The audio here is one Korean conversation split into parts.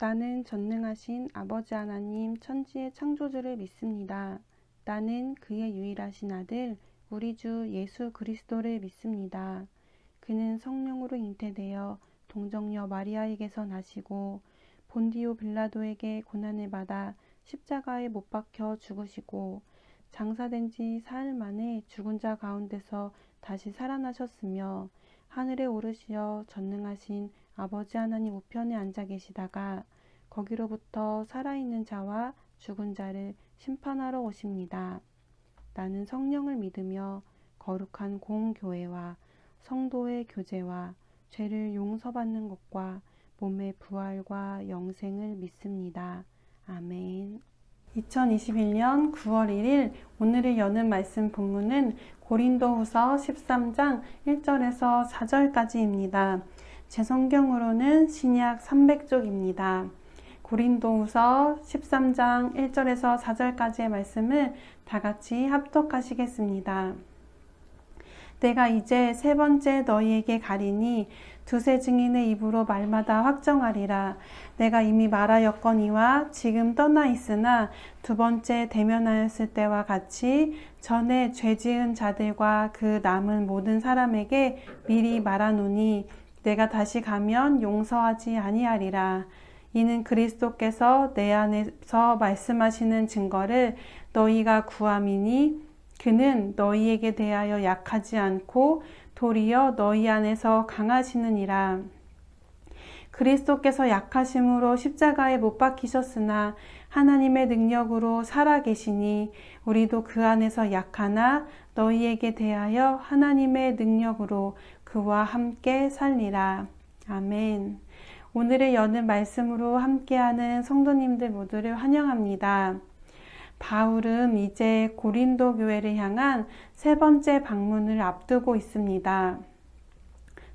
나는 전능하신 아버지 하나님 천지의 창조주를 믿습니다. 나는 그의 유일하신 아들 우리 주 예수 그리스도를 믿습니다. 그는 성령으로 잉태되어 동정녀 마리아에게서 나시고 본디오 빌라도에게 고난을 받아 십자가에 못 박혀 죽으시고 장사된 지 사흘 만에 죽은 자 가운데서 다시 살아나셨으며 하늘에 오르시어 전능하신 아버지 하나님 우편에 앉아 계시다가 거기로부터 살아있는 자와 죽은 자를 심판하러 오십니다. 나는 성령을 믿으며 거룩한 공교회와 성도의 교제와 죄를 용서받는 것과 몸의 부활과 영생을 믿습니다. 아멘. 2021년 9월 1일 오늘을 여는 말씀 본문은 고린도후서 13장 1절에서 4절까지입니다. 제 성경으로는 신약 300쪽입니다. 고린도후서 13장 1절에서 4절까지의 말씀을 다 같이 합독하시겠습니다. 내가 이제 세 번째 너희에게 가리니 두세 증인의 입으로 말마다 확정하리라. 내가 이미 말하였거니와 지금 떠나 있으나 두 번째 대면하였을 때와 같이 전에 죄 지은 자들과 그 남은 모든 사람에게 미리 말하노니 내가 다시 가면 용서하지 아니하리라. 이는 그리스도께서 내 안에서 말씀하시는 증거를 너희가 구함이니 그는 너희에게 대하여 약하지 않고 도리어 너희 안에서 강하시느니라. 그리스도께서 약하심으로 십자가에 못 박히셨으나 하나님의 능력으로 살아계시니 우리도 그 안에서 약하나 너희에게 대하여 하나님의 능력으로 그와 함께 살리라. 아멘. 오늘의 여는 말씀으로 함께하는 성도님들 모두를 환영합니다. 바울은 이제 고린도 교회를 향한 세 번째 방문을 앞두고 있습니다.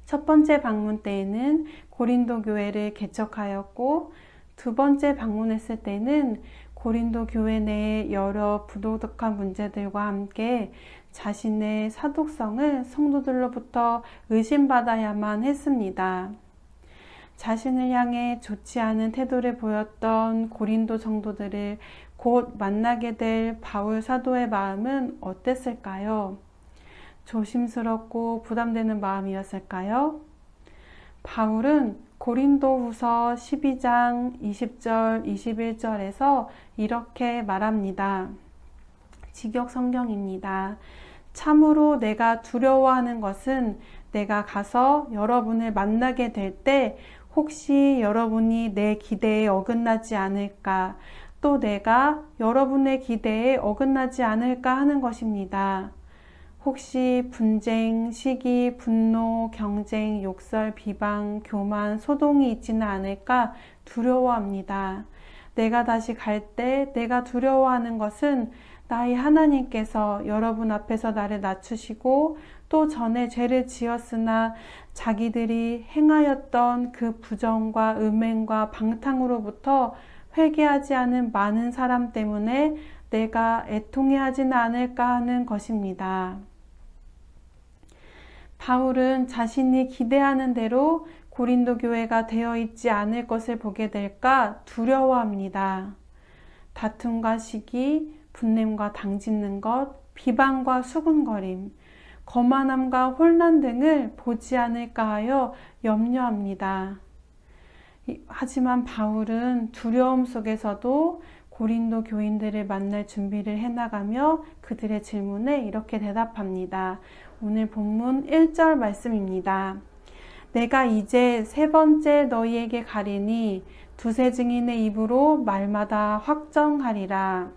첫 번째 방문 때에는 고린도 교회를 개척하였고 두 번째 방문했을 때는 고린도 교회 내의 여러 부도덕한 문제들과 함께 자신의 사독성을 성도들로부터 의심받아야만 했습니다. 자신을 향해 좋지 않은 태도를 보였던 고린도 성도들을 곧 만나게 될 바울 사도의 마음은 어땠을까요? 조심스럽고 부담되는 마음이었을까요? 바울은 고린도후서 12장 20절, 21절에서 이렇게 말합니다. 직역 성경입니다. 참으로 내가 두려워하는 것은 내가 가서 여러분을 만나게 될 때 혹시 여러분이 내 기대에 어긋나지 않을까, 또 내가 여러분의 기대에 어긋나지 않을까 하는 것입니다. 혹시 분쟁, 시기, 분노, 경쟁, 욕설, 비방, 교만, 소동이 있지는 않을까 두려워합니다. 내가 다시 갈 때 내가 두려워하는 것은 나의 하나님께서 여러분 앞에서 나를 낮추시고 또 전에 죄를 지었으나 자기들이 행하였던 그 부정과 음행과 방탕으로부터 회개하지 않은 많은 사람 때문에 내가 애통해 하지는 않을까 하는 것입니다. 바울은 자신이 기대하는 대로 고린도 교회가 되어 있지 않을 것을 보게 될까 두려워합니다. 다툼과 시기, 분냄과 당짓는 것, 비방과 수군거림, 거만함과 혼란 등을 보지 않을까 하여 염려합니다. 하지만 바울은 두려움 속에서도 고린도 교인들을 만날 준비를 해나가며 그들의 질문에 이렇게 대답합니다. 오늘 본문 1절 말씀입니다. 내가 이제 세 번째 너희에게 가리니 두세 증인의 입으로 말마다 확정하리라.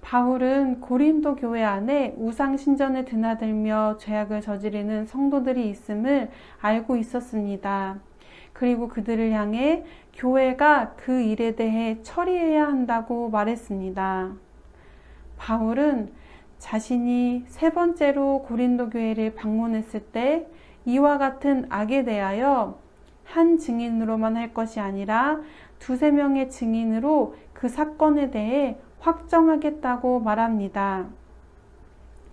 바울은 고린도 교회 안에 우상신전을 드나들며 죄악을 저지르는 성도들이 있음을 알고 있었습니다. 그리고 그들을 향해 교회가 그 일에 대해 처리해야 한다고 말했습니다. 바울은 자신이 세 번째로 고린도 교회를 방문했을 때 이와 같은 악에 대하여 한 증인으로만 할 것이 아니라 두세 명의 증인으로 그 사건에 대해 확정하겠다고 말합니다.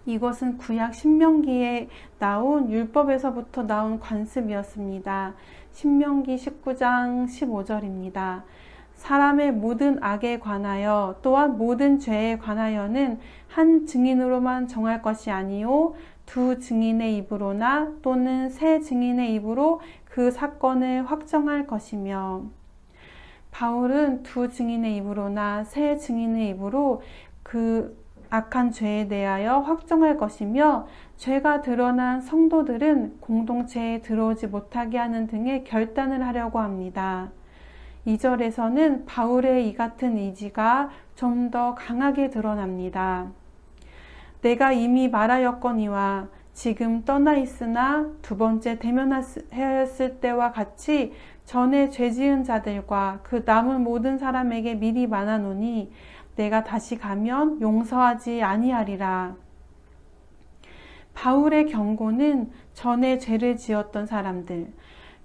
이것은 구약 신명기에 나온 율법에서부터 나온 관습이었습니다. 신명기 19장 15절입니다. 사람의 모든 악에 관하여 또한 모든 죄에 관하여는 한 증인으로만 정할 것이 아니요 두 증인의 입으로나 또는 세 증인의 입으로 그 사건을 확정할 것이며, 바울은 두 증인의 입으로나 세 증인의 입으로 그 악한 죄에 대하여 확정할 것이며, 죄가 드러난 성도들은 공동체에 들어오지 못하게 하는 등의 결단을 하려고 합니다. 2절에서는 바울의 이 같은 의지가 좀 더 강하게 드러납니다. 내가 이미 말하였거니와 지금 떠나 있으나 두 번째 대면하였을 때와 같이 전에 죄 지은 자들과 그 남은 모든 사람에게 미리 말하노니 내가 다시 가면 용서하지 아니하리라. 바울의 경고는 전에 죄를 지었던 사람들,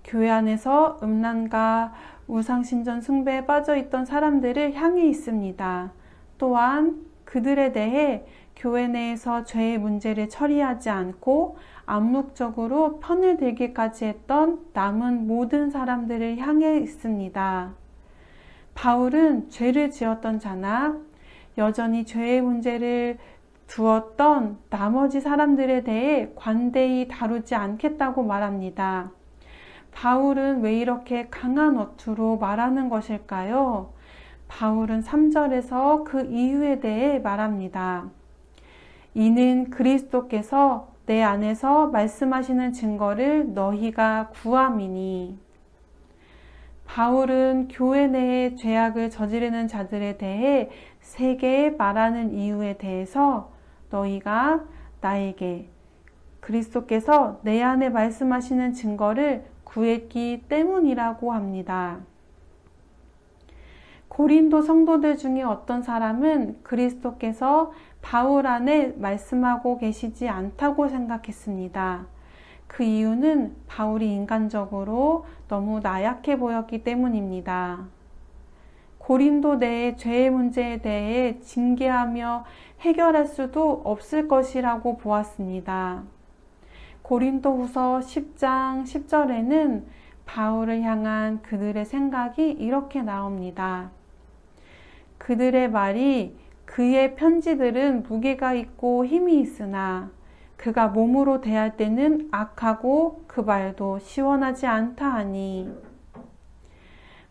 교회 안에서 음란과 우상신전 숭배에 빠져있던 사람들을 향해 있습니다. 또한 그들에 대해 교회 내에서 죄의 문제를 처리하지 않고 암묵적으로 편을 들기까지 했던 남은 모든 사람들을 향해 있습니다. 바울은 죄를 지었던 자나 여전히 죄의 문제를 두었던 나머지 사람들에 대해 관대히 다루지 않겠다고 말합니다. 바울은 왜 이렇게 강한 어투로 말하는 것일까요? 바울은 3절에서 그 이유에 대해 말합니다. 이는 그리스도께서 내 안에서 말씀하시는 증거를 너희가 구함이니. 바울은 교회 내에 죄악을 저지르는 자들에 대해 세게 말하는 이유에 대해서 너희가 나에게 그리스도께서 내 안에 말씀하시는 증거를 구했기 때문이라고 합니다. 고린도 성도들 중에 어떤 사람은 그리스도께서 바울 안에 말씀하고 계시지 않다고 생각했습니다. 그 이유는 바울이 인간적으로 너무 나약해 보였기 때문입니다. 고린도 내의 죄의 문제에 대해 징계하며 해결할 수도 없을 것이라고 보았습니다. 고린도후서 10장 10절에는 바울을 향한 그들의 생각이 이렇게 나옵니다. 그들의 말이 그의 편지들은 무게가 있고 힘이 있으나 그가 몸으로 대할 때는 악하고 그 말도 시원하지 않다 하니.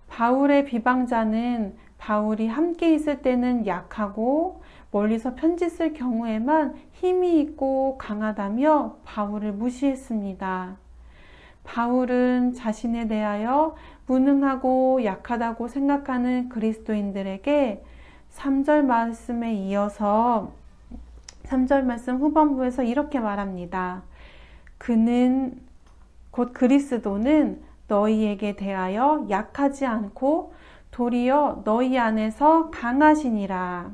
바울의 비방자는 바울이 함께 있을 때는 약하고 멀리서 편지 쓸 경우에만 힘이 있고 강하다며 바울을 무시했습니다. 바울은 자신에 대하여 무능하고 약하다고 생각하는 그리스도인들에게 3절 말씀에 이어서 3절 말씀 후반부에서 이렇게 말합니다. 그는 곧 그리스도는 너희에게 대하여 약하지 않고 도리어 너희 안에서 강하시니라.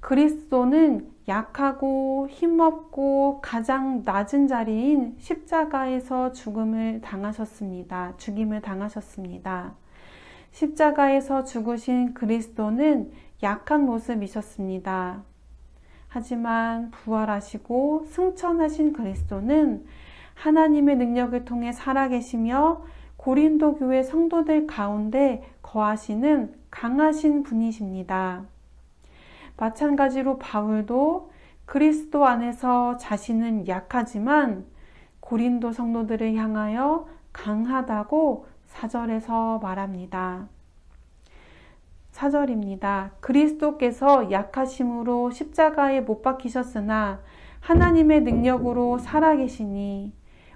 그리스도는 약하고 힘없고 가장 낮은 자리인 십자가에서 죽임을 당하셨습니다. 십자가에서 죽으신 그리스도는 약한 모습이셨습니다. 하지만 부활하시고 승천하신 그리스도는 하나님의 능력을 통해 살아계시며 고린도 교회 성도들 가운데 거하시는 강하신 분이십니다. 마찬가지로 바울도 그리스도 안에서 자신은 약하지만 고린도 성도들을 향하여 강하다고 4절에서 말합니다. 4절입니다. 그리스도께서 약하심으로 십자가에 못 박히셨으나 하나님의 능력으로 살아계시니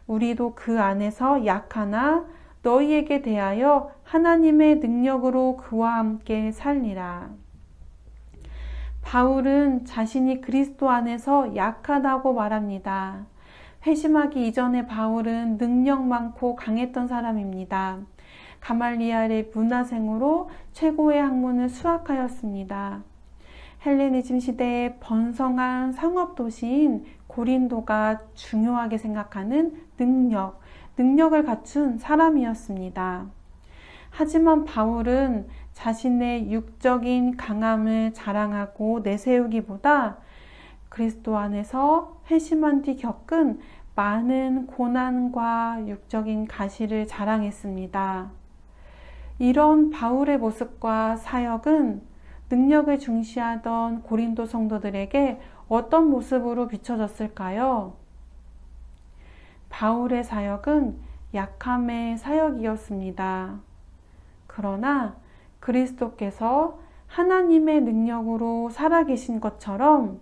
우리도 그 안에서 약하나 너희에게 대하여 하나님의 능력으로 그와 함께 살리라. 바울은 자신이 그리스도 안에서 약하다고 말합니다. 회심하기 이전에 바울은 능력 많고 강했던 사람입니다. 가말리엘의 문화생으로 최고의 학문을 수학하였습니다. 헬레니즘 시대의 번성한 상업도시인 고린도가 중요하게 생각하는 능력을 갖춘 사람이었습니다. 하지만 바울은 자신의 육적인 강함을 자랑하고 내세우기보다 그리스도 안에서 회심한 뒤 겪은 많은 고난과 육적인 가시를 자랑했습니다. 이런 바울의 모습과 사역은 능력을 중시하던 고린도 성도들에게 어떤 모습으로 비춰졌을까요? 바울의 사역은 약함의 사역이었습니다. 그러나 그리스도께서 하나님의 능력으로 살아계신 것처럼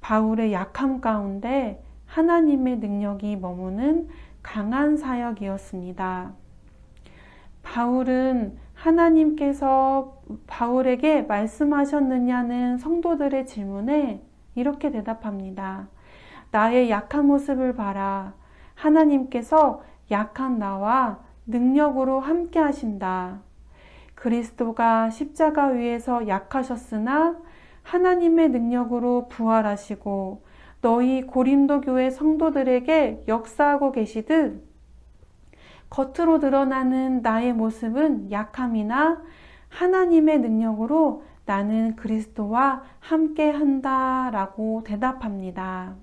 바울의 약함 가운데 하나님의 능력이 머무는 강한 사역이었습니다. 바울은 하나님께서 바울에게 말씀하셨느냐는 성도들의 질문에 이렇게 대답합니다. 나의 약한 모습을 봐라. 하나님께서 약한 나와 능력으로 함께 하신다. 그리스도가 십자가 위에서 약하셨으나 하나님의 능력으로 부활하시고 너희 고린도 교회 성도들에게 역사하고 계시듯 겉으로 드러나는 나의 모습은 약함이나 하나님의 능력으로 나는 그리스도와 함께 한다라고 대답합니다.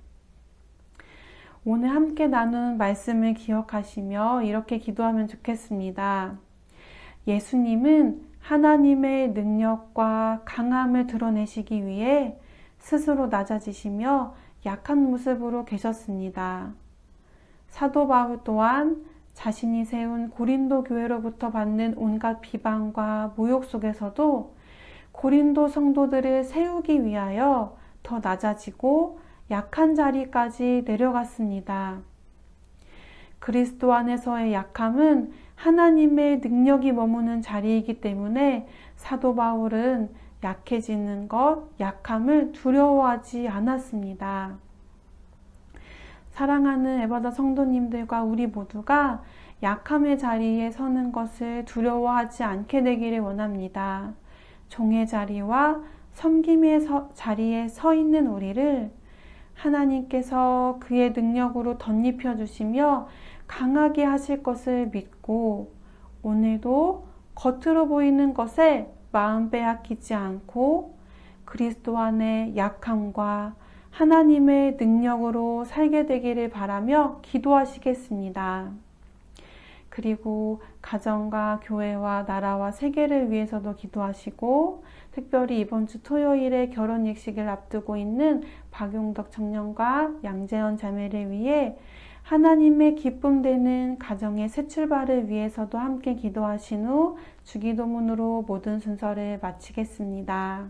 오늘 함께 나눈 말씀을 기억하시며 이렇게 기도하면 좋겠습니다. 예수님은 하나님의 능력과 강함을 드러내시기 위해 스스로 낮아지시며 약한 모습으로 계셨습니다. 사도 바울 또한 자신이 세운 고린도 교회로부터 받는 온갖 비방과 모욕 속에서도 고린도 성도들을 세우기 위하여 더 낮아지고 약한 자리까지 내려갔습니다. 그리스도 안에서의 약함은 하나님의 능력이 머무는 자리이기 때문에 사도 바울은 약해지는 것, 약함을 두려워하지 않았습니다. 사랑하는 에버더 성도님들과 우리 모두가 약함의 자리에 서는 것을 두려워하지 않게 되기를 원합니다. 종의 자리와 섬김의 자리에 서 있는 우리를 하나님께서 그의 능력으로 덧입혀 주시며 강하게 하실 것을 믿고 오늘도 겉으로 보이는 것에 마음 빼앗기지 않고 그리스도 안의 약함과 하나님의 능력으로 살게 되기를 바라며 기도하시겠습니다. 그리고 가정과 교회와 나라와 세계를 위해서도 기도하시고 특별히 이번 주 토요일에 결혼 예식을 앞두고 있는 박용덕 청년과 양재현 자매를 위해 하나님의 기쁨 되는 가정의 새 출발을 위해서도 함께 기도하신 후 주기도문으로 모든 순서를 마치겠습니다.